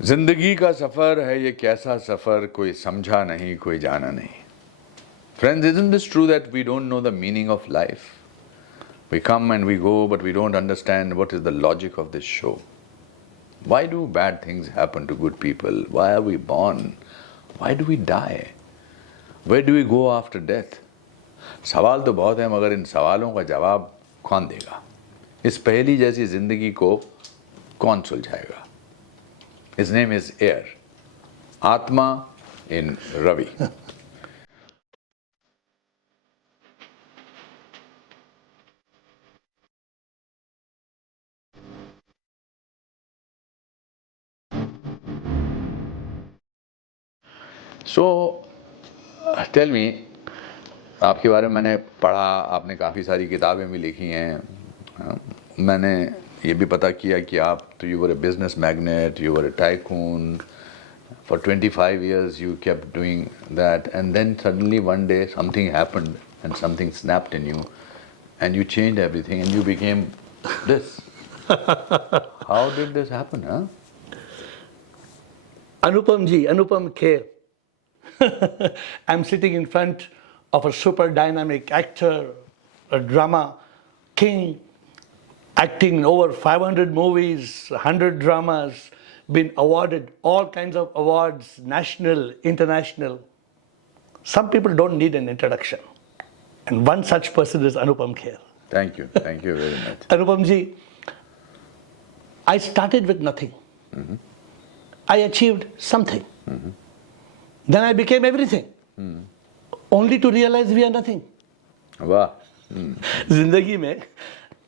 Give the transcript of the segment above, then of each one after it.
जिंदगी का सफर है ये कैसा सफर, कोई समझा नहीं कोई जाना नहीं. Friends, isn't this true that we don't know the meaning of life? We come and we go, but we don't understand what is the logic of this show. Why do bad things happen to good people? Why are we born? Why do we die? Where do we go after death? सवाल तो बहुत हैं, मगर इन सवालों का जवाब कौन देगा? इस पहेली जैसी जिंदगी को कौन सुलझाएगा? His name is Air. Atma in Ravi. So, tell me, आपके बारे में मैंने पढ़ा, आपने काफ़ी सारी किताबें भी लिखी हैं. मैंने ये भी पता किया कि आप तो you were a business magnate, you were a tycoon. For 25 years you kept doing that, and then suddenly one day something happened and something snapped in you and you changed everything and you became this. How did this happen, huh? Anupam ji, Anupam Kher. I'm sitting in front of a super dynamic actor, a drama king, acting in over 500 movies, 100 dramas, been awarded all kinds of awards, national, international. Some people don't need an introduction. And one such person is Anupam Kher. Thank you very much. Anupam ji, I started with nothing. Mm-hmm. I achieved something. Mm-hmm. Then I became everything. Only to realize we are nothing. वाह. जिंदगी में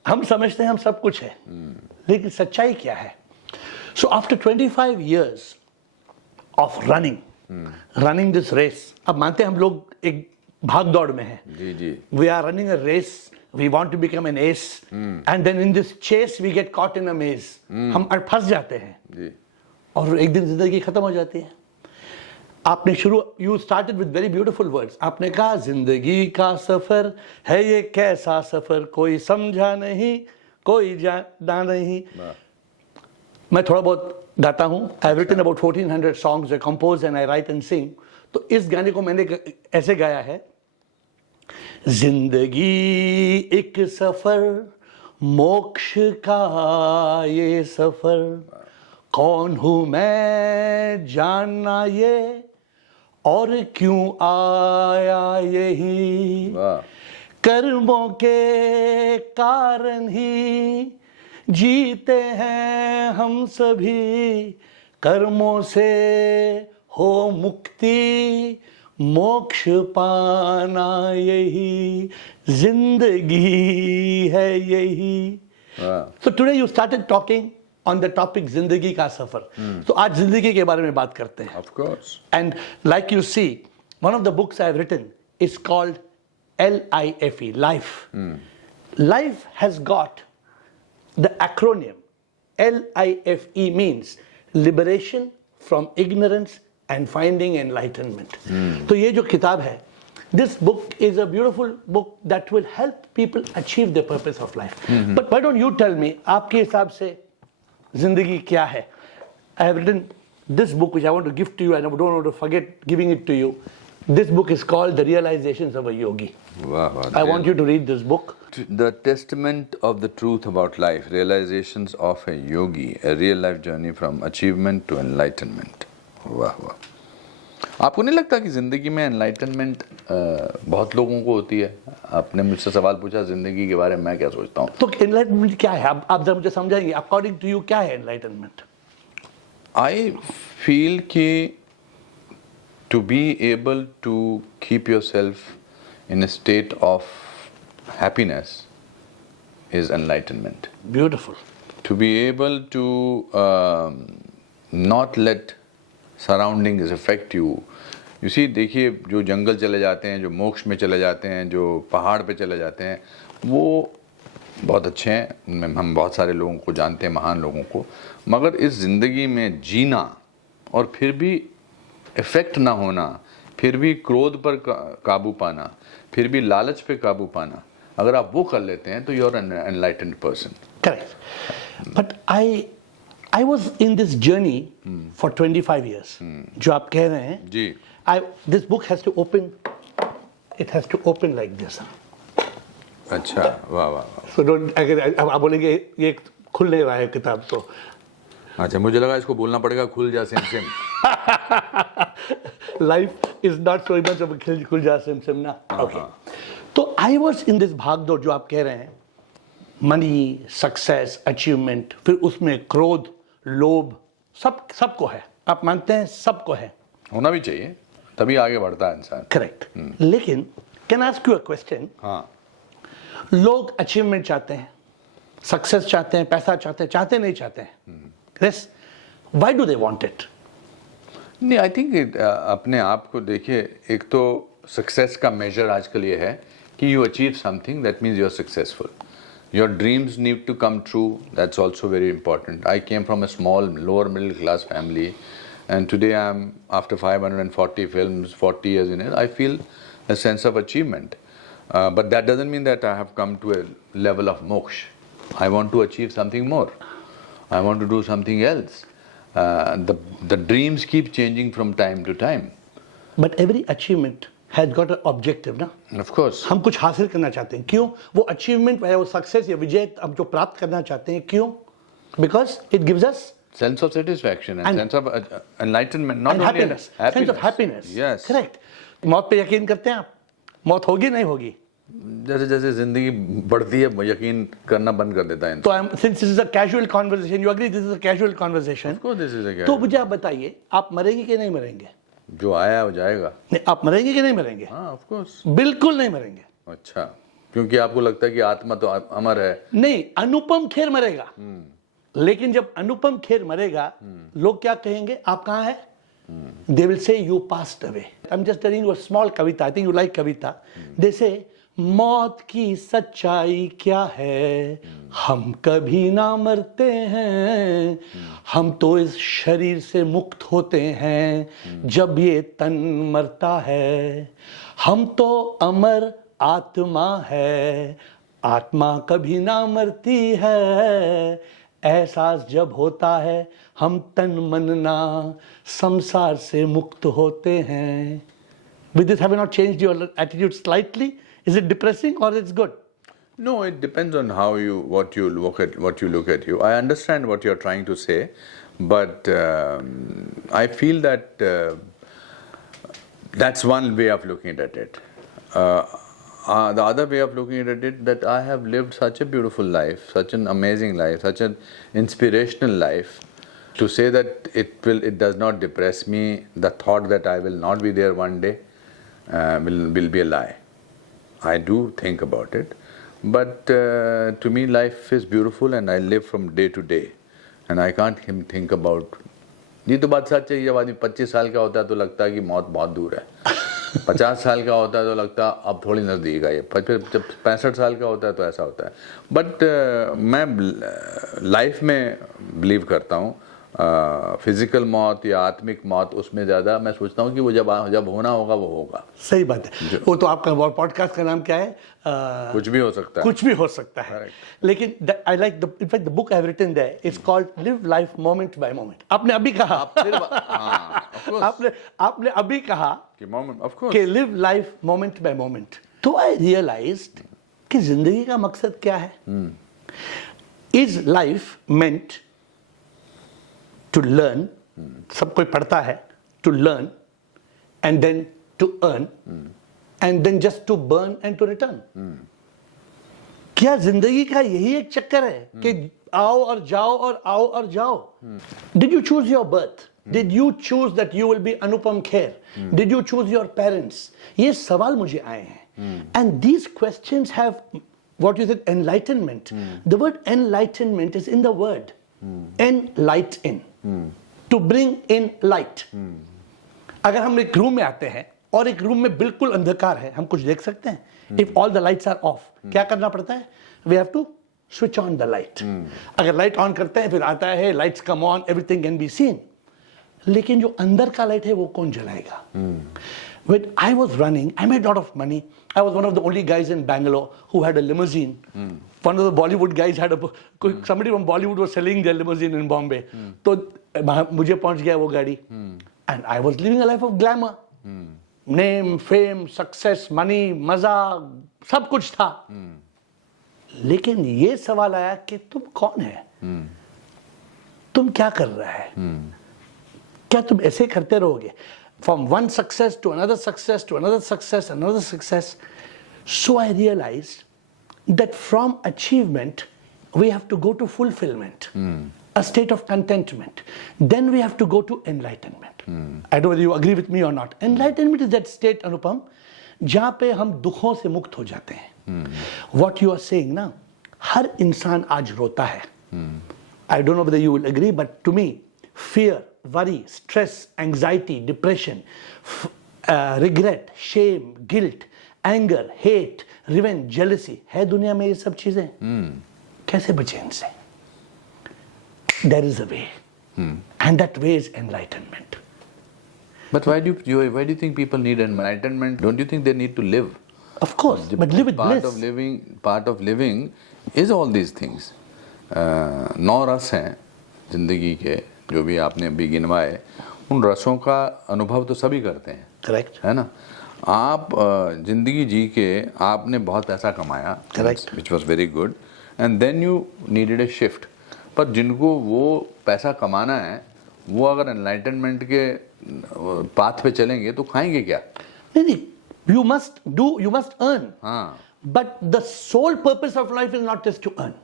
हम समझते हैं हम सब कुछ है, लेकिन सच्चाई क्या है? So after 25 years of running this race, अब मानते हैं हम लोग एक भाग दौड़ में हैं. जी जी. We are running a race. We want to become an ace, and then in this chase we get caught in a maze. हम फंस जाते हैं. जी. और एक दिन जिंदगी खत्म हो जाती है. आपने you started with very beautiful words. आपने कहा जिंदगी का सफर है ये कैसा सफर, कोई समझा नहीं कोई जाना नहीं. मैं थोड़ा बहुत गाता हूँ. I've written about 1400 songs. I compose and I write and sing. तो इस गाने को मैंने ऐसे गाया है. जिंदगी एक सफर, मोक्ष का ये सफर, कौन हूँ मैं जानना ये, और क्यों आया यही, कर्मों के कारण ही जीते हैं हम सभी, कर्मों से हो मुक्ति, मोक्ष पाना यही जिंदगी है यही. So today you started talking on the topic जिंदगी का सफर. तो आज जिंदगी के बारे में बात करते हैं. Of course. And like you see, one of the books I have written is called LIFE, Life. Life has got the acronym LIFE means liberation from ignorance and finding enlightenment. तो ये जो किताब है, this book is a beautiful book that will help people achieve the purpose of life. But why don't you tell me, आपके हिसाब से जिंदगी क्या है? I have written this book which I want to give to you and I don't want to forget giving it to you. This book is called The Realizations of a Yogi. Wow. I want you to read this book. The Testament of the Truth About Life, Realizations of a Yogi, a real life journey from achievement to enlightenment. वाह. आपको नहीं लगता कि ज़िंदगी में enlightenment बहुत लोगों को होती है? आपने मुझसे सवाल पूछा ज़िंदगी के बारे में, मैं क्या सोचता हूँ. तो एनलाइटनमेंट क्या है? आप जरा मुझे समझाएंगे. अकॉर्डिंग टू यू क्या है एनलाइटनमेंट? आई फील कि to be able to keep yourself in a state of happiness is enlightenment. Beautiful. To be able to not let surroundings affect you. You see, देखिए, जो जंगल चले जाते हैं, जो मोक्ष में चले जाते हैं, जो पहाड़ पे चले जाते हैं, वो बहुत अच्छे हैं. उनमें हम बहुत सारे लोगों को जानते हैं, महान लोगों को. मगर इस ज़िंदगी में जीना और फिर भी इफ़ेक्ट ना होना, फिर भी क्रोध पर काबू पाना, फिर भी लालच पे काबू पाना, अगर आप वो कर लेते हैं तो you are an enlightened person. Correct. But I I was in this journey for 25 years. जो आप कह रहे हैं, जी this book has to open, it has to open like this. अच्छा वाह वाह वाह So don't, अगर आप बोलेंगे ये खुल नहीं रहा है किताब तो अच्छा मुझे लगा इसको बोलना पड़ेगा खुल जा SIM SIM life is not so much of a खुल जा सिम सिम ना. Okay. तो I was in this भागदौड़ जो आप कह रहे हैं, मनी, सक्सेस, अचीवमेंट, फिर उसमें क्रोध, लोभ, सबको है. आप मानते हैं सबको है? होना भी चाहिए तभी आगे बढ़ता है इंसान. करेक्ट. लेकिन can ask you a question? हाँ लोग अचीवमेंट चाहते हैं, सक्सेस चाहते हैं, पैसा चाहते हैं, चाहते नहीं चाहते हैं. Yes, why do they want it? नहीं आई थिंक अपने आप को देखिए. एक तो सक्सेस का मेजर आजकल ये है कि you achieve something that means you are successful. Your dreams need to come true. That's also very important. I came from a small lower middle class family and today I am, after 540 films, 40 years in it, I feel a sense of achievement. But that doesn't mean that I have come to a level of moksha. I want to achieve something more. I want to do something else. The dreams keep changing from time to time. But every achievement has got an objective ना. Of course. हम कुछ हासिल करना चाहते हैं. क्यों? वो achievement या वो सक्सेस या विजय हम जो प्राप्त करना चाहते हैं, क्यों? Because it gives us Sense of satisfaction and sense of enlightenment. Not and only happiness. Sense of happiness. Yes. Correct. मौत पे यकीन करते हैं आप? मौत होगी नहीं होगी? जैसे जैसे जिंदगी बढ़ती है यकीन करना बंद कर देता है. तो since this is a casual conversation, you agree this is a casual conversation? Of course this is a तो मुझे आप बताइए, आप मरेंगे कि नहीं मरेंगे? जो आया वो जाएगा. नहीं, आप मरेंगे कि नहीं मरेंगे? हाँ of course. बिल्कुल नहीं मरेंगे. अच्छा क्योंकि आपको लगता है कि आत्मा तो अमर है. नहीं, अनुपम खेर मरेगा. लेकिन जब अनुपम खेर मरेगा, लोग क्या कहेंगे? आप कहाँ हैं? They will say you passed away. I'm just telling you a small Kavita. I think you like Kavita. They say मौत की सच्चाई क्या है, हम कभी ना मरते हैं, हम तो इस शरीर से मुक्त होते हैं जब ये तन मरता है, हम तो अमर आत्मा है, आत्मा कभी ना मरती है, एहसास जब होता है हम तन मन ना संसार से मुक्त होते हैं. With this, have you not changed your attitude slightly? Is it depressing or it's good? No, it depends on how you what you look at you. I understand what you're trying to say, but I feel that that's one way of looking at it. The other way of looking at it, that I have lived such a beautiful life, such an amazing life, such an inspirational life. To say that it does not depress me, the thought that I will not be there one day will be a lie. I do think about it, but to me life is beautiful and I live from day to day, and I can't think about. ये तो बात सच है. जब आदमी 25 साल का होता है तो लगता है कि मौत बहुत दूर है. 50 साल का होता है तो लगता है अब थोड़ी नज़दीक है. फिर जब 65 साल का होता है तो ऐसा होता है. बट मैं लाइफ में बिलीव करता हूँ. फिजिकल मौत या आत्मिक मौत, उसमें ज़्यादा मैं सोचता हूँ कि वो जब होना होगा वो होगा. सही बात है. वो तो आपका पॉडकास्ट का नाम क्या है? कुछ भी हो सकता है. कुछ भी हो सकता है. लेकिन I like the in fact the book I have written there is called live life moment by moment. आपने अभी कहा आपने अभी कहा कि मोमेंट ऑफ कोर्स कि live life moment by moment. तो आई रियलाइज्ड कि जिंदगी का मकसद क्या है. Is life meant to learn. सब कोई पढ़ता है to learn and then to earn and then just to burn and to return. क्या जिंदगी का यही एक चक्कर है कि आओ और जाओ और आओ और जाओ? Did you choose your birth? Did you choose that you will be Anupam Kher? Did you choose your parents? ये सवाल मुझे आए हैं. And these questions have what you said enlightenment. The word enlightenment is in the word enlighten, to bring in light. अगर हम एक room में आते हैं और एक रूम में बिल्कुल अंधकार है, हम कुछ देख सकते हैं? If all the lights are off, क्या करना पड़ता है? We have to switch on the light. अगर लाइट ऑन करते हैं फिर आता है lights come on, everything can be seen. लेकिन जो अंदर का लाइट है वो कौन जलाएगा? When I was running, I made a lot of money. I was one of the only guys in Bangalore who had a limousine. One of the Bollywood guys had somebody from Bollywood was selling their limousine in Bombay. तो मुझे पहुंच गया वो गाड़ी. And I was living a life of glamour. Name, fame, success, money, मजा, सब कुछ था. लेकिन ये सवाल आया कि तुम कौन है? तुम क्या कर रहा है? क्या तुम ऐसे करते रहोगे? From one success to another success to another success, another success. So I realized that from achievement, we have to go to fulfillment, a state of contentment. Then we have to go to enlightenment. I don't know whether you agree with me or not. Enlightenment is that state, Anupam, जहाँ पे हम दुखों से मुक्त हो जाते हैं. What you are saying ना, हर इंसान आज रोता है. I don't know whether you will agree, but to me, fear, worry, stress, anxiety, depression, regret, shame, guilt, anger, hate, revenge, jealousy, है दुनिया में ये सब चीजें. कैसे बचे इनसे? There is a way, and that way is enlightenment. But why do you think people need enlightenment? Don't you think they need to live? Of course, but live with bliss. Part of living is all these things. 9 रस हैं जिंदगी के, जो भी आपने अभी गिनवाए, उन रसों का अनुभव तो सभी करते हैं. Correct. है ना? आप जिंदगी जी के आपने बहुत पैसा कमाया. Correct. Which was very good. And then you needed a shift. पर जिनको वो पैसा कमाना है, वो अगर एनलाइटनमेंट के पाथ पे चलेंगे तो खाएंगे क्या? नहीं, you must earn. हाँ. But the sole purpose of life is not just to earn.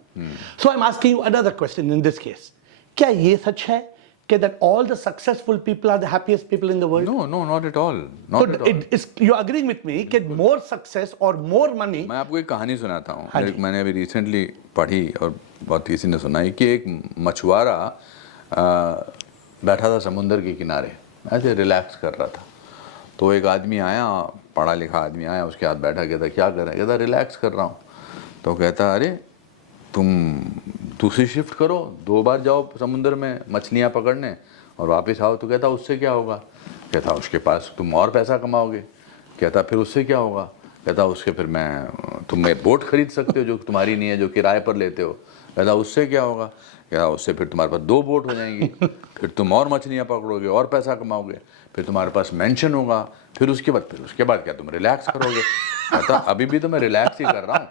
So I'm asking you another question in this case. क्या ये सच है कि that all the successful people are the happiest people in the world? No, not at all. Not at all. You're agreeing with me कि more success or more money. मैं आपको एक कहानी सुनाता हूँ. मैंने अभी रिसेंटली पढ़ी और बहुत किसी ने सुनाई कि एक मछुआरा बैठा था समुंदर के किनारे, ऐसे रिलैक्स कर रहा था. तो एक आदमी आया, पढ़ा लिखा आदमी आया, उसके हाथ बैठा, कहता क्या कर रहा है? कहता रिलैक्स कर रहा हूँ. तो कहता अरे तुम दूसरी शिफ्ट करो, 2 बार जाओ समुंदर में मछलियाँ पकड़ने और वापस आओ. तो कहता उससे क्या होगा? कहता उसके पास तुम और पैसा कमाओगे. कहता फिर उससे क्या होगा? कहता उसके फिर तुम बोट खरीद सकते हो जो तुम्हारी नहीं है, जो किराए पर लेते हो. कहता उससे क्या होगा? कहता उससे फिर तुम्हारे पास 2 बोट हो जाएंगी, फिर तुम और मछलियाँ पकड़ोगे और पैसा कमाओगे, फिर तुम्हारे पास मेंशन होगा, फिर उसके बाद क्या तुम रिलैक्स करोगे? कहता अभी भी तो मैं रिलैक्स ही कर रहा हूँ.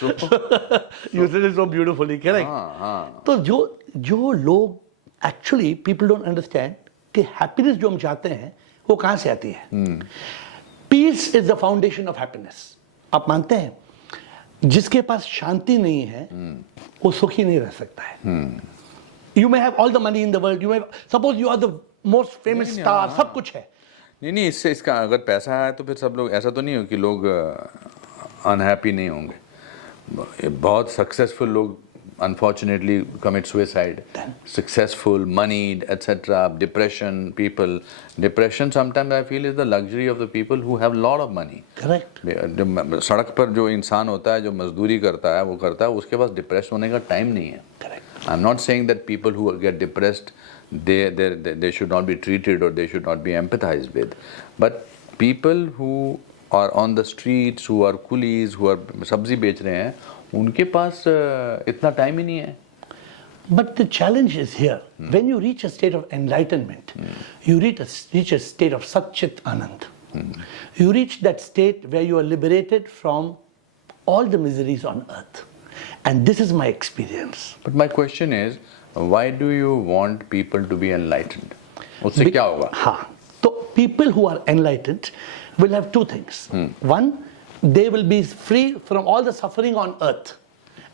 You said it so beautifully, correct? हाँ. तो जो लोग actually people don't understand कि happiness जो हम चाहते हैं वो कहाँ से आती है? Peace is the foundation of happiness. आप मानते हैं? जिसके पास शांति नहीं है वो सुखी नहीं रह सकता है. You may have all the money in the world. Suppose you are the most famous star. सब कुछ है. नहीं, इसका अगर पैसा है तो फिर सब लोग, ऐसा तो नहीं हो कि लोग अनहैप्पी नहीं होंगे. बहुत सक्सेसफुल लोग unfortunately commit suicide. Successful, moneyed, etc. Depression sometimes I feel is the luxury of the people who have lot of money. Correct. सड़क पर जो इंसान होता है, जो मजदूरी करता है, वो करता है, उसके पास डिप्रेस होने का टाइम नहीं है. Correct. I'm not saying that people who get depressed they should not be treated or they should not be empathized with, but people who are on the streets, who are coolies, who are सब्जी बेच रहे हैं, उनके पास इतना time ही नहीं है. But the challenge is here. When you reach a state of enlightenment, you reach a state of Satchit Anand. You reach that state where you are liberated from all the miseries on earth. And this is my experience. But my question is, why do you want people to be enlightened? उससे क्या होगा? हाँ, तो people who are enlightened will have 2 things. One, they will be free from all the suffering on earth.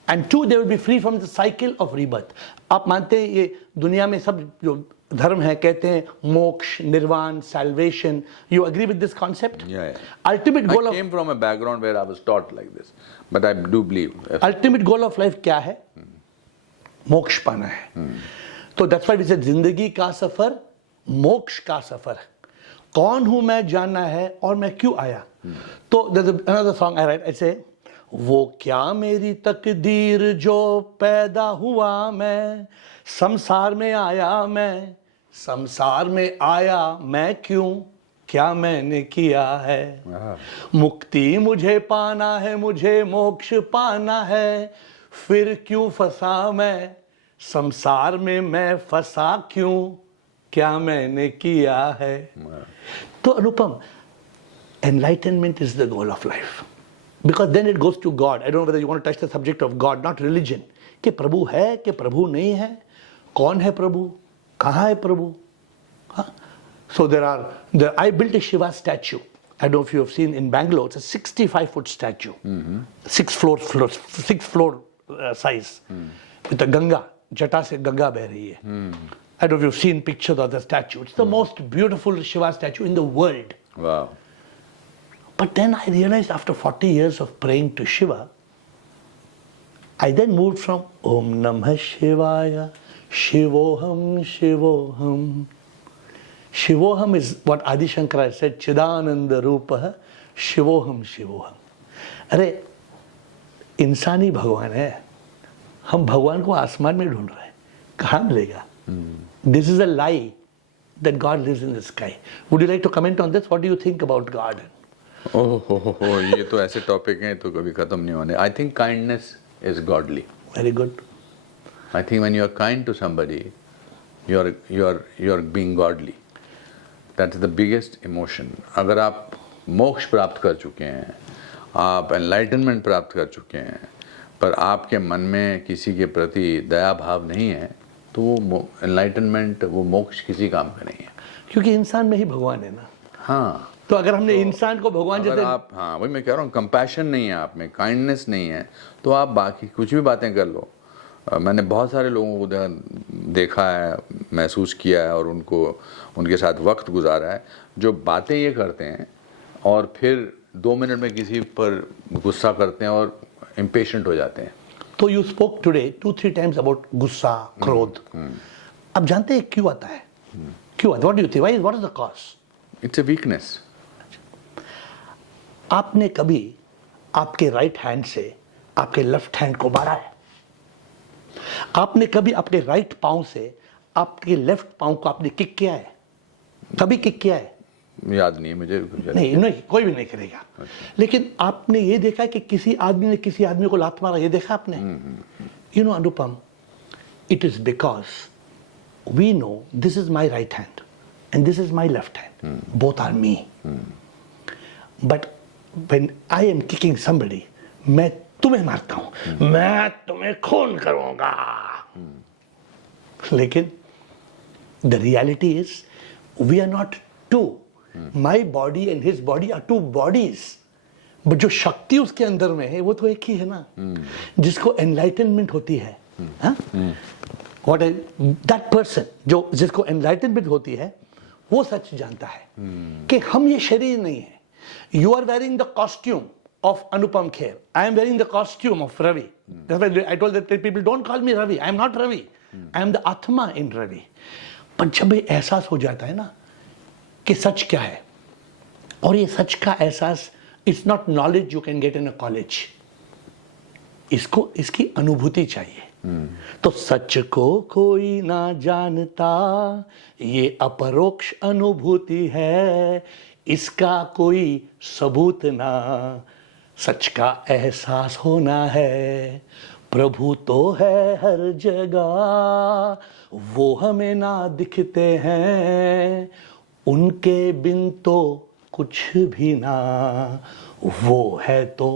And 2, they will be free from the cycle of rebirth. आप मानते हैं ये दुनिया में सब जो धर्म है कहते हैं मोक्ष, निर्वाण, salvation. You agree with this concept? Yeah. Ultimate goal I came from a background where I was taught like this, but I do believe. Ultimate goal of life क्या है? मोक्ष पाना है. तो that's why we said जिंदगी का सफर मोक्ष का सफर. कौन हूं मैं जानना है और मैं क्यों आया. तो there's another song I write. I say वो क्या मेरी तकदीर जो पैदा हुआ मैं, संसार में आया मैं क्यों, क्या मैंने किया है। मुक्ति मुझे पाना है, मुझे मोक्ष पाना है, फिर क्यों फंसा मैं संसार में, मैं फंसा क्यों, क्या मैंने किया है। तो अनुपम, enlightenment is the goal of life, because then it goes to God. I don't know whether you want to touch the subject of God, not religion, कि प्रभु है कि प्रभु नहीं है, कौन है प्रभु, कहाँ है प्रभु। हाँ? So I built a Shiva statue. I don't know if you have seen in Bangalore. It's a 65-foot statue, 6-floor size, with a Ganga, jata se Ganga beh rahi hai. I don't know if you've seen pictures of the statue. It's the most beautiful Shiva statue in the world. Wow. But then I realized after 40 years of praying to Shiva, I then moved from Om Namah Shivaya, Shivoham, Shivoham. Shivoham is what Adi Shankara said, Chidananda Rupa, Shivoham, Shivoham. अरे इंसानी भगवान है, हम भगवान को आसमान में ढूंढ रहे हैं, कहाँ मिलेगा? This is a lie that God lives in the sky. Would you like to comment on this? What do you think about God? ओह, ये तो ऐसे टॉपिक हैं तो कभी खत्म नहीं होने। I think kindness is godly. Very good. I think when you are kind to somebody you are being godly. That is the biggest emotion. अगर आप मोक्ष प्राप्त कर चुके हैं, आप एनलाइटनमेंट प्राप्त कर चुके हैं, पर आपके मन में किसी के प्रति दया भाव नहीं है, तो वो एनलाइटनमेंट, वो मोक्ष किसी काम का नहीं है। क्योंकि इंसान में ही भगवान है ना। हाँ, तो अगर हमने इंसान को भगवान जैसे, आप, हाँ वही मैं कह रहा हूँ, कंपैशन नहीं है आप में, काइंडनेस नहीं है, तो आप बाकी कुछ भी बातें कर लो। मैंने बहुत सारे लोगों को देखा है, महसूस किया है और उनके साथ वक्त गुजारा है, जो बातें ये करते हैं और फिर 2 मिनट में किसी पर गुस्सा करते हैं और इम्पेशेंट हो जाते हैं। तो you spoke today 2-3 times about गुस्सा, क्रोध। आप जानते हैं क्यों आता है? क्यों आता है? What do you think? What is the cause? It's a weakness. आपने कभी आपके राइट हैंड से आपके लेफ्ट हैंड को मारा है? आपने कभी अपने राइट पांव से आपके लेफ्ट पांव को आपने किक किया है? कभी किक किया है? याद नहीं है मुझे। नहीं, कोई भी नहीं करेगा। लेकिन आपने ये देखा है कि किसी आदमी ने किसी आदमी को लात मारा? ये देखा आपने? You know Anupam, it is because we know this is my right hand and this is my left hand, both are me. But when I am kicking somebody, मैं तुम्हें मारता हूं, मैं तुम्हें खून करूंगा। लेकिन the reality is we are not two. My body and his body are two bodies. But जो शक्ति उसके अंदर में है वो तो एक ही है ना, जिसको enlightenment होती है। What is that person जो जिसको enlightenment होती है वो सच जानता है कि हम ये शरीर नहीं है। You are wearing the costume of Anupam Kher. I am wearing the costume of Ravi. That's why I told that people, don't call me Ravi. I am not Ravi. I am the Atma in Ravi. पर जब ये एहसास हो जाता है ना कि सच क्या है, और ये सच का एहसास, it's not knowledge you can get in a college. इसको इसकी अनुभूति चाहिए। तो सच को कोई ना जानता, ये अपरोक्ष अनुभूति है, इसका कोई सबूत ना, सच का एहसास होना है। प्रभु तो है हर जगह, वो हमें ना दिखते हैं, उनके बिन तो कुछ भी ना, वो है तो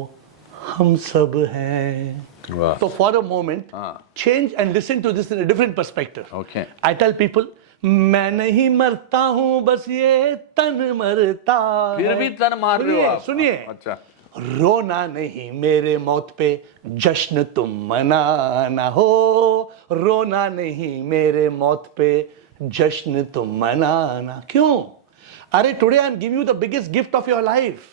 हम सब हैं। So for a moment, change and listen to this in a different perspective. Okay. I tell people, मैं नहीं मरता हूं, बस ये तन मरता है। फिर भी तन मार रहे हो आप। सुनिए, अच्छा। रोना नहीं मेरे मौत पे, जश्न तुम मनाना हो, रोना नहीं मेरे मौत पे, जश्न तुम मनाना। क्यों? अरे today I am giving you the biggest gift of your life.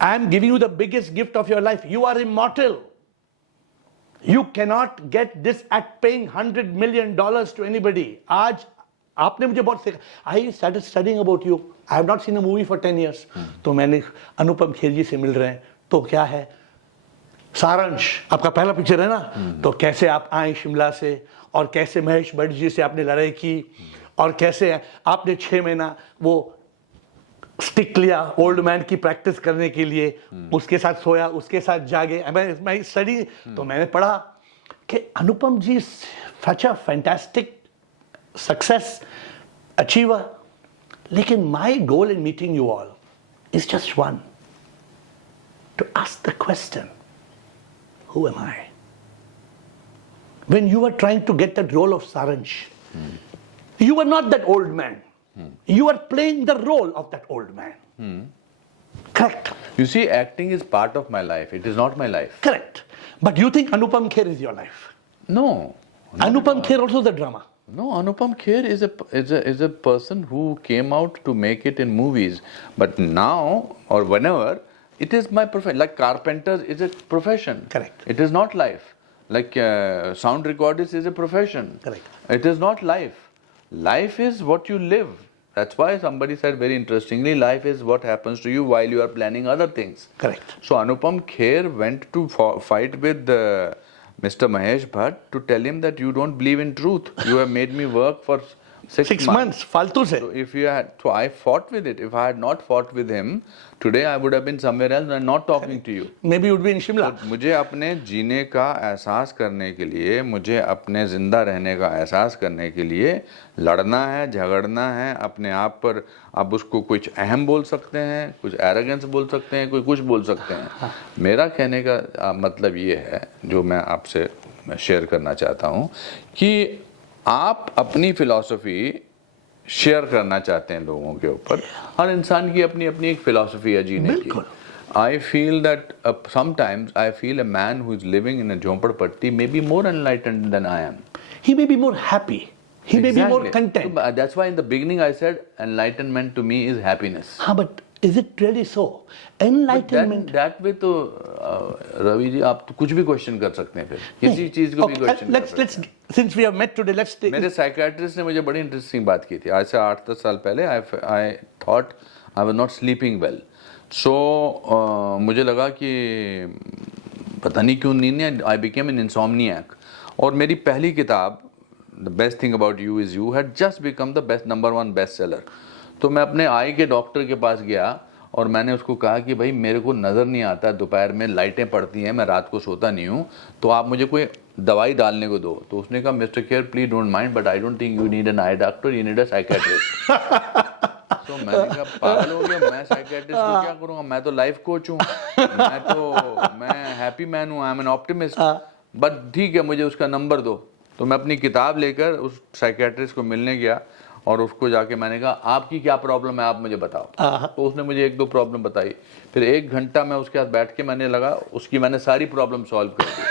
I am giving you the biggest gift of your life. You are immortal. You cannot get this at paying $100 million to anybody. आज आपने मुझे बहुत सीखा। I started studying about you. I have not seen a movie for 10 years. तो मैंने अनुपम खेर जी से मिल रहे हैं, तो क्या है सारांश, आपका पहला पिक्चर है ना, तो कैसे आप आए शिमला से, और कैसे महेश भट्ट जी से आपने लड़ाई की, और कैसे आपने 6 महीना वो स्टिक लिया ओल्ड मैन की प्रैक्टिस करने के लिए, उसके साथ सोया, उसके साथ जागे। मैं स्टडी तो मैंने पढ़ा कि Anupam ji such a fantastic success achiever, लेकिन my goal in meeting you all is just one, to ask the question, who am I? When you were trying to get that role of Saransh, you were not that old man. You were playing the role of that old man. Correct. You see, acting is part of my life. It is not my life. Correct. But you think Anupam Kher is your life? No. Anupam Kher also the drama. No, Anupam Kher is a person who came out to make it in movies. But now or whenever, it is my profession. Like carpenters is a profession. Correct. It is not life. Like sound recordist is a profession. Correct. It is not life. Life is what you live. That's why somebody said very interestingly, life is what happens to you while you are planning other things. Correct. So Anupam Kher went to fight with Mr. Mahesh Bhatt to tell him that you don't believe in truth. You have made me work for 6 months. फालतू से. So I fought with it. If I had not fought with him, today I would have been somewhere else and not talking to you. Maybe you would be in Shimla. तो मुझे अपने जीने का एहसास करने के लिए, मुझे अपने जिंदा रहने का एहसास करने के लिए लड़ना है, झगड़ना है अपने आप पर। आप उसको कुछ अहम बोल सकते हैं, कुछ एरोगेंस बोल सकते हैं, कोई कुछ बोल सकते हैं। मेरा कहने का मतलब ये है, जो मैं आपसे शेयर करना चाहता हूँ, कि आप अपनी फिलॉसफी शेयर करना चाहते हैं लोगों के ऊपर। हर इंसान की अपनी अपनी एक फिलॉसफी है जीने की। I feel that sometimes I feel a man who is living in a झोंपड़पट्टी may be more enlightened than I am. He may be more happy. He may be more Exactly. content. So, that's why in the beginning I said enlightenment to me is happiness. हाँ, but is it really so? Enlightenment. That way तो रवि जी आप तो कुछ भी question कर सकते हैं, फिर किसी चीज को भी क्वेश्चन कर सकते हैं। Since we have met today, let's take. मेरे साइकियाट्रिस्ट ने मुझे बड़ी इंटरेस्टिंग बात की थी आज से 8-10 साल पहले। I thought I was not sleeping well. So मुझे लगा कि पता नहीं क्यों नींद नहीं, आई बिकेम एन इंसोम्नियाक। और मेरी पहली किताब the best thing about you is you had just become the best number 1 best seller. तो मैं अपने आई के डॉक्टर के पास गया और मैंने उसको कहा कि भाई मेरे को नज़र नहीं आता, दोपहर में लाइटें पड़ती हैं, मैं रात को सोता नहीं हूँ, तो आप मुझे कोई दवाई डालने को दो। तो उसने कहा mister care please don't mind but I don't think you need an I doctor, you need a psychiatrist. तो मैंने कहा पागल हो गया, मैं साइकियाट्रिस्ट को क्या करूँगा, मैं तो लाइफ कोच हूँ, मैं हैप्पी मैन हूँ, I am an optimist. But ठीक है मुझे उसका नंबर दो। तो मैं अपनी किताब लेकर उस साइकियाट्रिस्ट को मिलने गया और उसको जाके मैंने कहा आपकी क्या प्रॉब्लम है आप मुझे बताओ। तो उसने मुझे 1-2 प्रॉब्लम बताई। फिर 1 घंटा मैं उसके साथ बैठ के मैंने सारी प्रॉब्लम सॉल्व कर दी।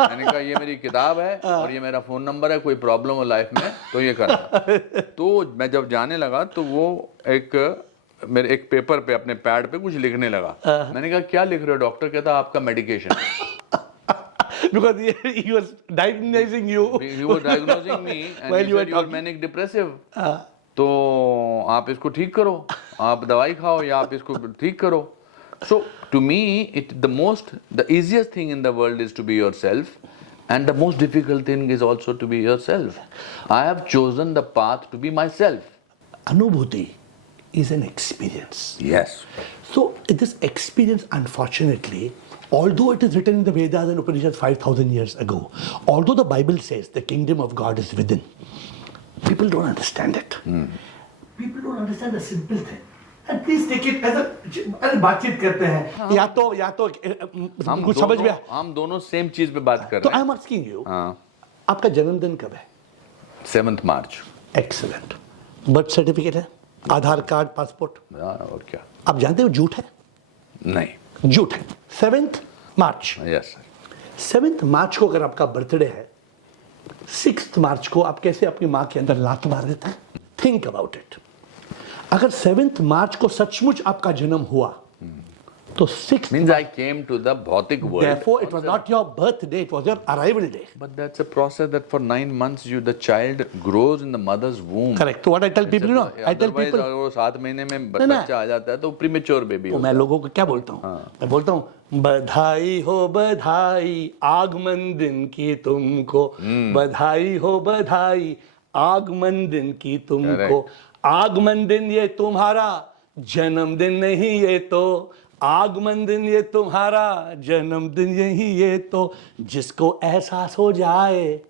मैंने कहा ये मेरी किताब है और ये मेरा फ़ोन नंबर है, कोई प्रॉब्लम हो लाइफ में तो ये करना। तो मैं जब जाने लगा तो वो मेरे एक पेपर पे अपने पैड पे कुछ लिखने लगा। मैंने कहा क्या लिख रहे हो डॉक्टर? कहता आपका medication. Because he was diagnosing you. He was diagnosing me and While he you said were you are talking. manic depressive. तो आप इसको ठीक करो, आप दवाई खाओ या आप इसको ठीक करो। So to me the easiest thing in the world is to be yourself and the most difficult thing is also to be yourself. I have chosen the path to be myself. Anubhuti is an experience. Yes. So this experience, unfortunately, although it is written in the Vedas and Upanishads 5,000 years ago, although the Bible says the kingdom of God is within, people don't understand it. People don't understand the simple thing. And please take it as a बातचीत करते हैं या तो कुछ समझ में हम दोनों सेम चीज पे बात कर तो रहे आई हैं। एम आस्किंग यू, आपका जन्मदिन कब है? 7th मार्च। एक्सीलेंट। बर्थ सर्टिफिकेट है, आधार कार्ड, पासपोर्ट? और क्या? आप जानते हो झूठ है? नहीं, झूठ है। 7th मार्च। यस। 7th मार्च को अगर आपका बर्थडे है, 6th मार्च को आप कैसे अपनी माँ के अंदर लात मार देते हैं? Think about it. अगर 7th मार्च को सचमुच आपका जन्म हुआ तो 6th means I came to the भौतिक world. therefore it was not your birthday, it was your arrival day. But that's a process that for 9 months the child grows in the mother's womb. Correct. So what I tell people, I tell Otherwise, people, अगर वो 7 महीने में ना। बच्चा आ जाता है तो premature baby तो होता मैं है। लोगों को क्या बोलता हूँ? मैं बोलता हूँ बधाई हो बधाई आगमन दिन की तुमको, बधाई हो बधाई आगमन दिन की तुमको, आगमन दिन ये तुम्हारा जन्मदिन नहीं ये तो आगमन दिन, ये तुम्हारा जन्मदिन यही ये तो, जिसको एहसास हो जाए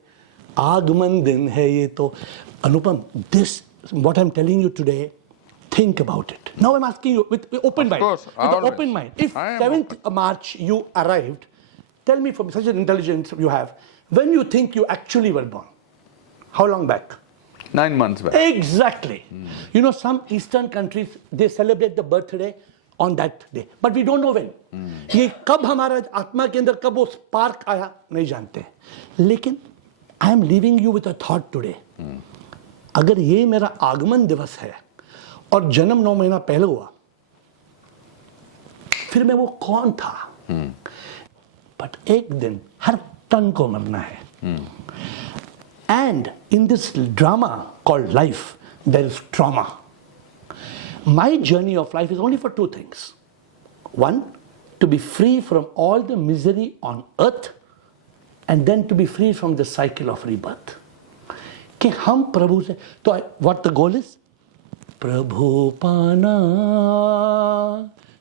आगमन दिन है ये तो। अनुपम, this what I'm telling you today, think about it. Now I'm asking you with open mind. course, With an always. open mind. If I am 7th March you arrived, tell me, from such an intelligence you have, when you think you actually were born? How long back? 9 months back. Exactly. You know, some Eastern countries, they celebrate the birthday on that day, but we don't know when. ये कब हमारा आत्मा के अंदर कब वो spark आया नहीं जानते। लेकिन I am living you with a thought today, अगर ये मेरा आगमन दिवस है और जन्म 9 महीना पहले हुआ, फिर मैं वो कौन था? बट एक दिन हर तन को मरना है। And in this drama called life, there is trauma. My journey of life is only for 2 things. One, to be free from all the misery on earth, and then to be free from the cycle of rebirth. कि हम प्रभु से, तो what the goal is? प्रभु पाना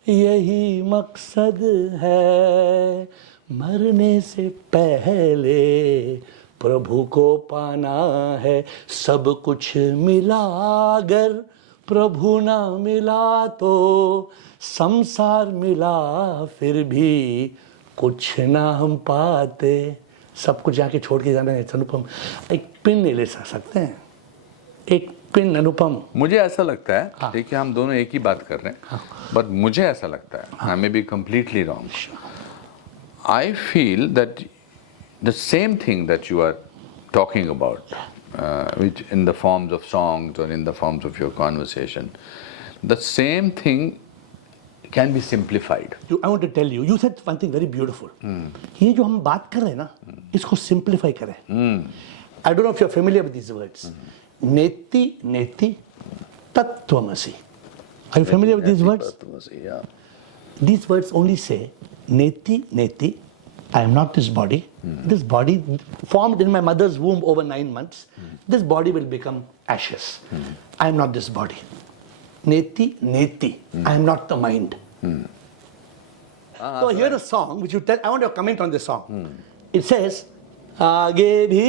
यही मकसद है, मरने से पहले प्रभु को पाना है। सब कुछ मिला अगर प्रभु ना मिला तो संसार मिला फिर भी कुछ ना हम पाते। सब कुछ जाके छोड़ के जाना है। अनुपम, एक पिन नहीं ले सकते हैं? एक पिन अनुपम। मुझे ऐसा लगता है, देखिए हम दोनों एक ही बात कर रहे हैं, बट मुझे ऐसा लगता है, I may be completely wrong, I feel that the same thing that you are talking about, which in the forms of songs or in the forms of your conversation, the same thing can be simplified. I want to tell you, you said one thing very beautiful. ये जो हम बात कर रहे हैं ना, इसको simplify करें. I don't know if you're familiar with these words. नेति नेति तत्त्वमसि. Are you familiar with these words? Yeah. These words only say neti neti, I am not this body. This body formed in my mother's womb over 9 months. This body will become ashes. I am not this body. Neti neti, I am not the mind. So here's a song which you tell. I want your comment on this song. It says, आगे भी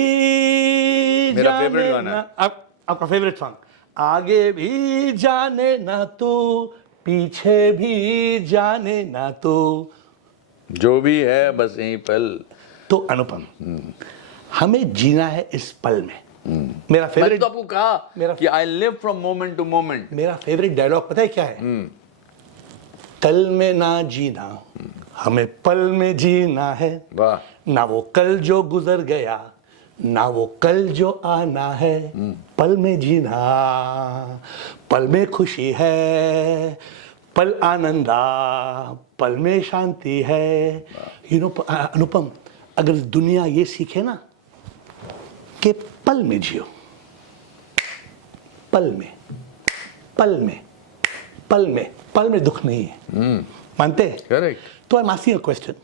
मेरा जाने favorite गाना ना, आपका favourite song, आगे भी जाने ना तू, पीछे भी जाने ना तू, जो भी है बस यही पल। तो अनुपम, हमें जीना है इस पल में। मेरा मैंने फेवरेट तो आपको कहा मेरा- कि I live from moment to moment. मेरा फेवरेट डायलॉग पता है क्या है? कल में ना जीना, हमें पल में जीना है। वाह। ना वो कल जो गुजर गया, ना वो कल जो आना है। पल में जीना, पल में खुशी है, पल आनंदा, पल में शांति है। यू नो अनुपम, अगर दुनिया ये सीखे ना कि पल में जियो, पल में, पल में, पल में, पल में दुख नहीं है। मानते हैं? करेक्ट। तो I am asking a question,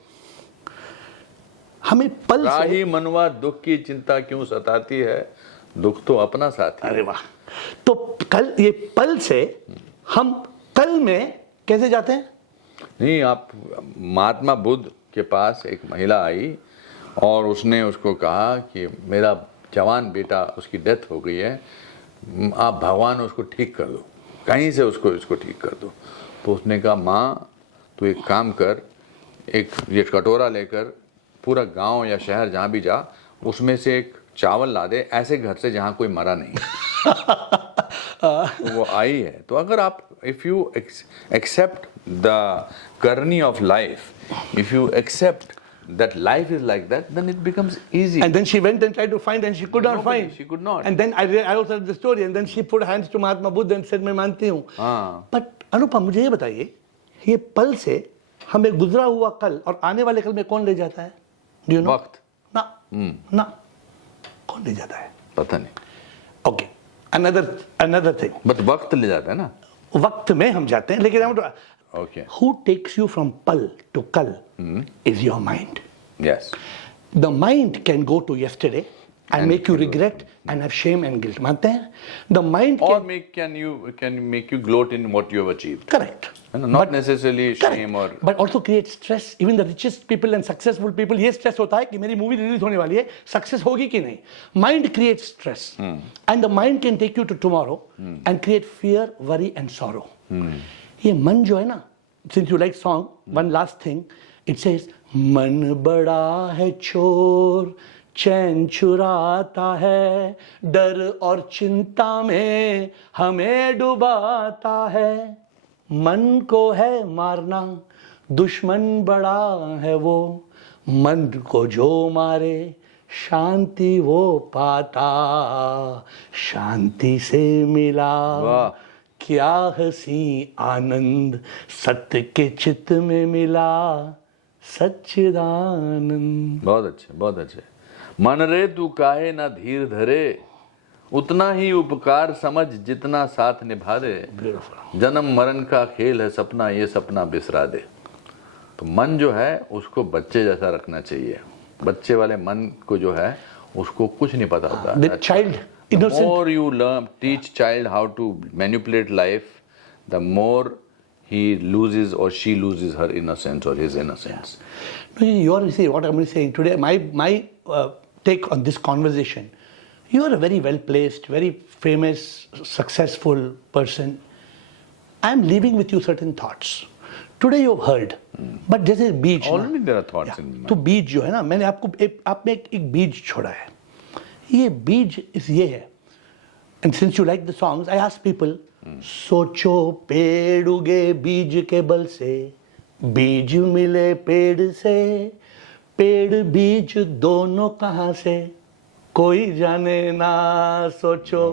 हमें पल से, राही मनवा दुख की चिंता क्यों सताती है, दुख तो अपना साथी। अरे वाह, तो कल ये पल से हम कल में कैसे जाते हैं? नहीं, आप महात्मा बुद्ध के पास एक महिला आई और उसने उसको कहा कि मेरा जवान बेटा, उसकी डेथ हो गई है, आप भगवान उसको ठीक कर दो, कहीं से उसको ठीक कर दो। तो उसने कहा, माँ तू एक काम कर, एक ये कटोरा लेकर पूरा गांव या शहर जहाँ भी जा, उसमें से एक चावल ला दे, ऐसे घर से जहाँ कोई मरा नहीं। तो वो आई है। तो अगर आप इफ यू एक्सेप्ट द करनी of life, if you accept that life is like that, then it becomes easy. And then she went and tried to find and she could not Nobody, find. she could not. And then I also heard the story and then she put hands to Mahatma Buddha and said, मैं मानती हूँ। हाँ। But अनुपम, मुझे ये बताइए, ये पल से हमें गुजरा हुआ कल और आने वाले कल में कौन ले जाता है? Do you know? वक्त। ना, कौन ले जाता है? पता नहीं। Okay, another thing. बट वक्त ले जाता है ना। वक्त में हम जाते हैं, लेकिन Okay. who takes you from pal to kal is your mind. Yes. The mind can go to yesterday, and make you regret and have shame and guilt. मानते हैं? The mind or can can make you gloat in what you have achieved. correct. Not necessarily shame or But also create stress. Even the richest people and successful people, ये stress होता है कि मेरी movie release होने वाली है, success होगी कि नहीं. Mind creates stress, and the mind can take you to tomorrow and create fear, worry, and sorrow. ये मन जो है ना, since you like song, one last thing, it says मन बड़ा है चोर चैन चुराता है डर और चिंता में हमें डुबाता है मन को है मारना दुश्मन बड़ा है वो मन को जो मारे शांति वो पाता शांति से मिला वाह। क्या हंसी आनंद सत्य के चित्त में मिला सच्चिदानंद. बहुत अच्छे, बहुत अच्छे. मन रे तू काहे ना धीर धरे उतना ही उपकार समझ जितना साथ निभा दे जन्म मरण का खेल है सपना ये सपना बिसरा दे. तो मन जो है उसको बच्चे जैसा रखना चाहिए. बच्चे वाले मन को जो है उसको कुछ नहीं पता होता. The child, The innocent. more you learn, teach child how to manipulate life, the more he loses or she loses her innocence or his innocence. No, you are see what I'm saying today. My take on this conversation. You are a very well placed, very famous, successful person. I'm leaving with you certain thoughts. Today you've heard, but जैसे बीज Already there are thoughts in तो बीज जो है ना मैंने आपको आप में एक बीज छोड़ा है. ये बीज इस ये है. And since you like the songs, I ask people, सोचो पेड़ उगे बीज के बल से बीज मिले पेड़ से पेड़ बीज दोनों कहाँ से कोई जाने ना सोचो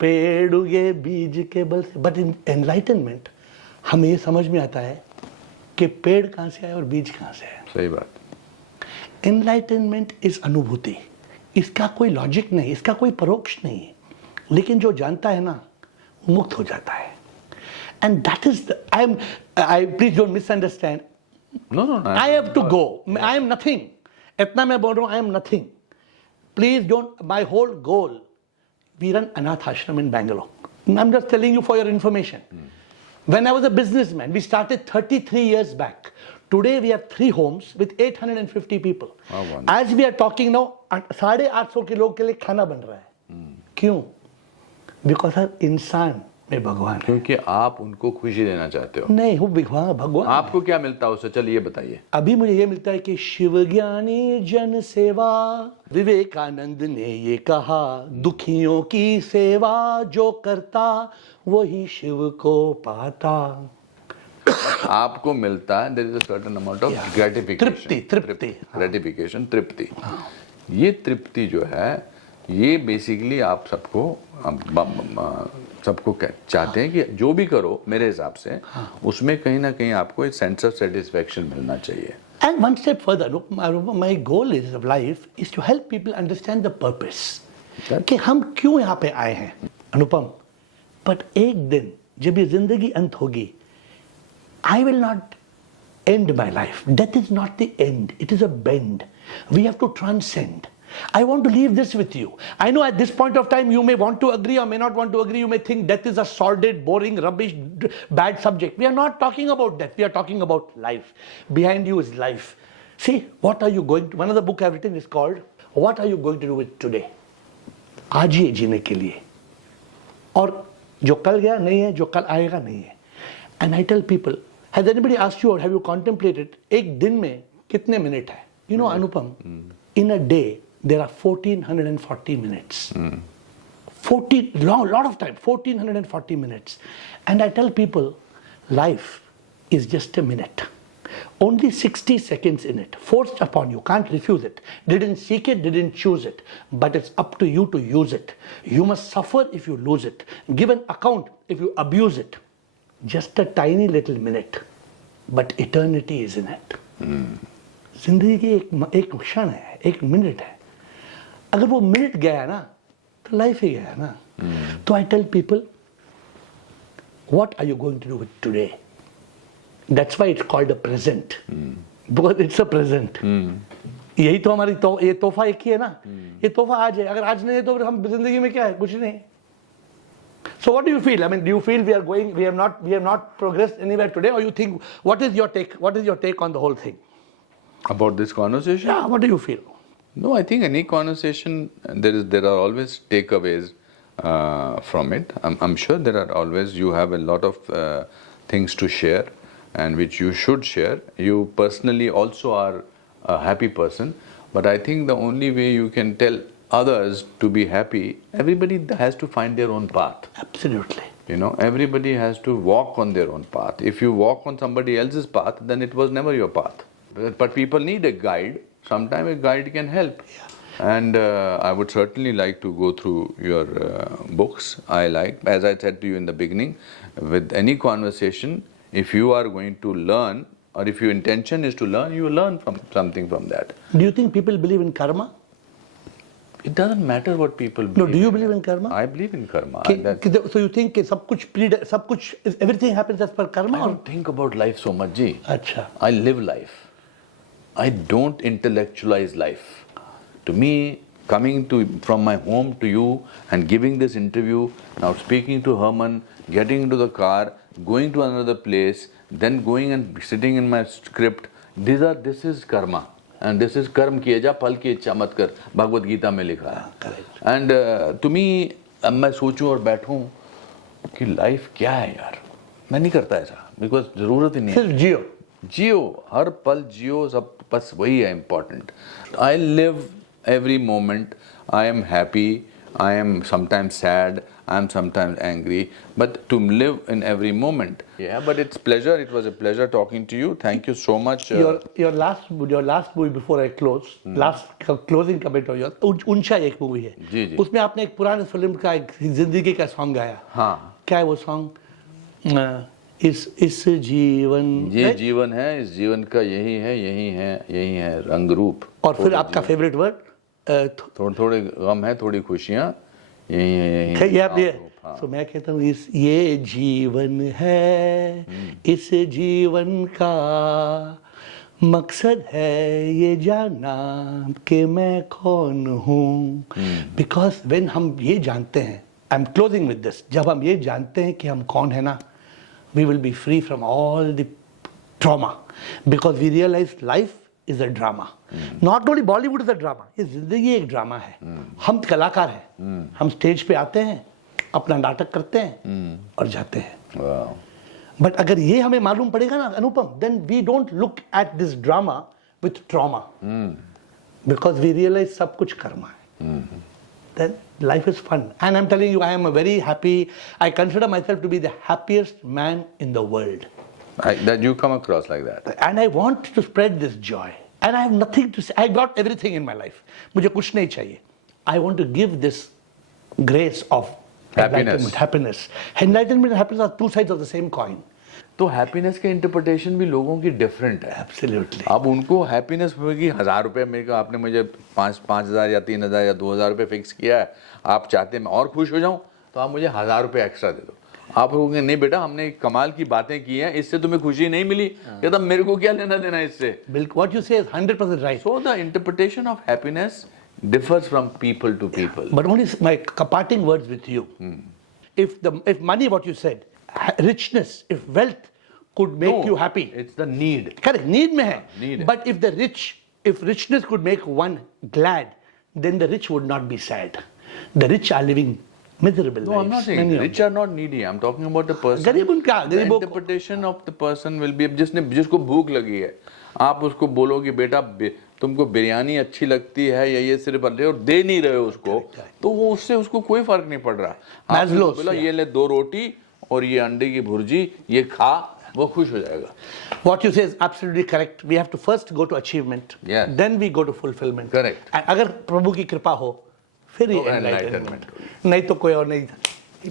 पेड़ उगे बीज के बल से. बट इन एनलाइटनमेंट हमें ये समझ में आता है कि पेड़ कहाँ से आया और बीज कहाँ से आया. सही बात. एनलाइटनमेंट इज अनुभूति. इसका कोई लॉजिक नहीं, इसका कोई परोक्ष नहीं है, लेकिन जो जानता है ना वो मुक्त हो जाता है. And that is I please don't misunderstand. No. I have to go. I am nothing. इतना मैं बोल रहा हूँ I am nothing. Please don't. My whole goal, we run अनाथ आश्रम in Bangalore. I am just telling you for your information. When I was a businessman, we started 33 years back. Today we have 3 homes with 850 people. Oh, wonderful. As we are talking now, 850 के लोग के लिए खाना बन रहा है. क्यों? Because हर इंसान में भगवान है. क्योंकि आप उनको खुशी देना चाहते हो. नहीं, वो भगवान. आपको क्या मिलता है उससे? चलिए बताइए. अभी मुझे ये मिलता है कि शिव ज्ञानी जन सेवा. विवेकानंद ने ये कहा, दुखियों की सेवा जो करता वही शिव को पाता. आपको मिलता है there is a certain amount of gratification. Gratification, तृप्ति. ये तृप्ति जो है ये बेसिकली आप सबको चाहते हैं कि जो भी करो मेरे हिसाब से उसमें कहीं ना कहीं आपको एक सेंस ऑफ सेटिस्फैक्शन मिलना चाहिए. And one step further, my goal is of life is to help people understand the purpose. कि हम क्यों यहाँ पे आए हैं. अनुपम, but एक दिन जब ये जिंदगी अंत होगी, I will not end my life. Death is not the end. It is a bend. We have to transcend. I want to leave this with you. I know at this point of time you may want to agree or may not want to agree. You may think death is a sordid, boring, rubbish, bad subject. We are not talking about death. We are talking about life. Behind you is life. See, what are you going to... One of the book I've written is called, What are you going to do with today? आज ही जीने के लिए. और जो कल गया नहीं है, जो कल आएगा नहीं है. And I tell people, has anybody asked you or have you contemplated, एक दिन में कितने मिनट है? You know, Anupam, in a day, there are 1440 minutes. lot of time, 1440 minutes. And I tell people, life is just a minute. Only 60 seconds in it, forced upon you, can't refuse it. Didn't seek it, didn't choose it. But it's up to you to use it. You must suffer if you lose it. Give an account if you abuse it. Just a tiny little minute. But eternity is in it. जिंदगी की एक क्षण है, एक minute है. अगर वो minute गया ना तो लाइफ ही गया ना. तो I tell people, what are you going to do with today? That's why it's called a present, because it's a present. यही तो हमारी ये तोहफा एक ही है ना, ये तोहफा आज है, अगर आज नहीं है तो फिर हम जिंदगी में क्या है, कुछ नहीं. So what do you feel? I mean, do you feel we have not progressed anywhere today, or you think, what is your take on the whole thing? About this conversation? Yeah, what do you feel? No, I think any conversation, there are always takeaways from it. I'm sure there are always, you have a lot of things to share, and which you should share. You personally also are a happy person, but I think the only way you can tell others to be happy, everybody has to find their own path. Absolutely. You know, everybody has to walk on their own path. If you walk on somebody else's path, then it was never your path. But people need a guide. Sometimes a guide can help. Yeah. And I would certainly like to go through your books. I like, as I said to you in the beginning, with any conversation, if you are going to learn, or if your intention is to learn, you learn from something from that. Do you think people believe in karma? It doesn't matter what people believe. No, do you believe in karma? I believe in karma. So you think everything happens as per karma? I don't think about life so much, ji. Acha. I live life. I don't intellectualize life. To me, coming from my home to you and giving this interview, now speaking to Herman, getting into the car, going to another place, then going and sitting in my script, this is karma. And this is कर्म किए जा फल की इच्छा मत कर, भगवत गीता में लिखा है. And to me, अब मैं सोचूं और बैठूं कि लाइफ क्या है यार, मैं नहीं करता ऐसा, बिकॉज जरूरत ही नहीं है. सिर्फ जियो, हर पल जियो, सब बस वही है important. I live every moment. I am happy, I am sometimes sad, I am sometimes angry, but to live in every moment. Yeah, but it's pleasure. It was a pleasure talking to you. Thank you so much. Your last movie before I close, last closing comment of yours, उनशा एक movie है. जी जी. उसमें आपने एक पुराने film का एक जिंदगी का सॉन्ग गाया. हाँ. क्या है वो सॉन्ग? इस जीवन, ये जीवन है, इस जीवन का यही है रंग रूप. और फिर आपका फेवरेट वर्ड, थोड़े गम है, थोड़ी खुशियाँ, यही है. तो मैं कहता हूँ ये जीवन है, इस जीवन का मकसद है ये जानना कि मैं कौन हूँ. बिकॉज व्हेन हम ये जानते हैं, I am closing with this, जब हम ये जानते हैं कि हम कौन है ना, we will be free from all the trauma, because we realize life is a drama. Not only Bollywood is a drama, ये जिंदगी एक ड्रामा है. हम कलाकार हैं, हम स्टेज पे आते हैं, अपना नाटक करते हैं और जाते हैं. बट अगर ये हमें मालूम पड़ेगा ना अनुपम, then we don't look at this drama with trauma, because we realize सब कुछ कर्मा है. Then life is fun. And I'm telling you, I am a very happy, I consider myself to be the happiest man in the world. That you come across like that. And I want to spread this joy. And I have nothing to say. I got everything in my life. मुझे कुछ नहीं चाहिए. I want to give this grace of happiness. Enlightenment and happiness are two sides of the same coin. तो happiness के interpretation भी लोगों की different है. Absolutely. अब उनको हैप्पीनेस होगी 1000 रुपये, मेरे को आपने मुझे 5,000 या 3,000 या 2,000 रुपये फिक्स किया है, आप चाहते हैं मैं और खुश हो जाऊं, तो आप मुझे 1000 रुपये एक्स्ट्रा दे दो. आप कहोगे नहीं बेटा, हमने कमाल की बातें की हैं, इससे तुम्हें खुशी नहीं मिली, या तब मेरे को क्या लेना देना इससे. What you say is 100% right. So the interpretation of happiness differs from people to people. But only my parting words with you. If money, what you said, richness, if wealth could make you happy. It's the need. Correct, need में है. Need. But if richness could make one glad, then the rich would not be sad. The rich are living miserable lives. No, I'm not saying rich are not needy. I'm talking about the person. गरीब उनका, The गरीबों interpretation of the person will be, जिसको भूख लगी है, आप उसको बोलोगे बेटा तुमको बिरयानी अच्छी लगती है या ये सिर्फ और दे नहीं रहे हो उसको, तो वो उससे उसको कोई फर्क नहीं पड़ रहा. आपने बोला ये ले 2 रोटी और ये अंडे की भुर्जी, ये खा, वो खुश हो जाएगा. What you say is absolutely correct. We have to first go to achievement. Yes. Then we go to fulfillment. Correct. And अगर प्रभु की कृपा हो, फिर ही enlightenment. नहीं तो कोई और नहीं.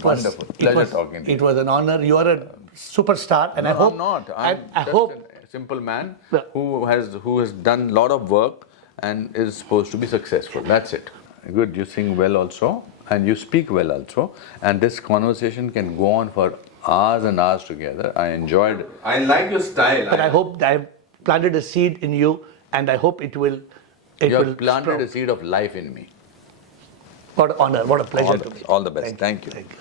Wonderful. Pleasure talking to you. It was an honor. You are a superstar, and I hope. I'm not. I just hope. a simple man who has done a lot of work and is supposed to be successful. That's it. Good. You sing well also, and you speak well also, and this conversation can go on for hours and hours together. I enjoyed. I like your style. But I hope that I've planted a seed in you, and I hope it will it You will have planted sprout. a seed of life in me. What an honor, what a pleasure to me. All the best. Thank you. Thank you.